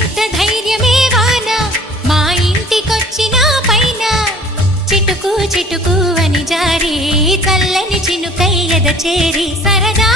ఎంత ధైర్యమే వాన మా ఇంటికొచ్చిన పైన చిటుకు చిటుకు అని జారి చల్లని చినుకై ఎద చేరి సరదా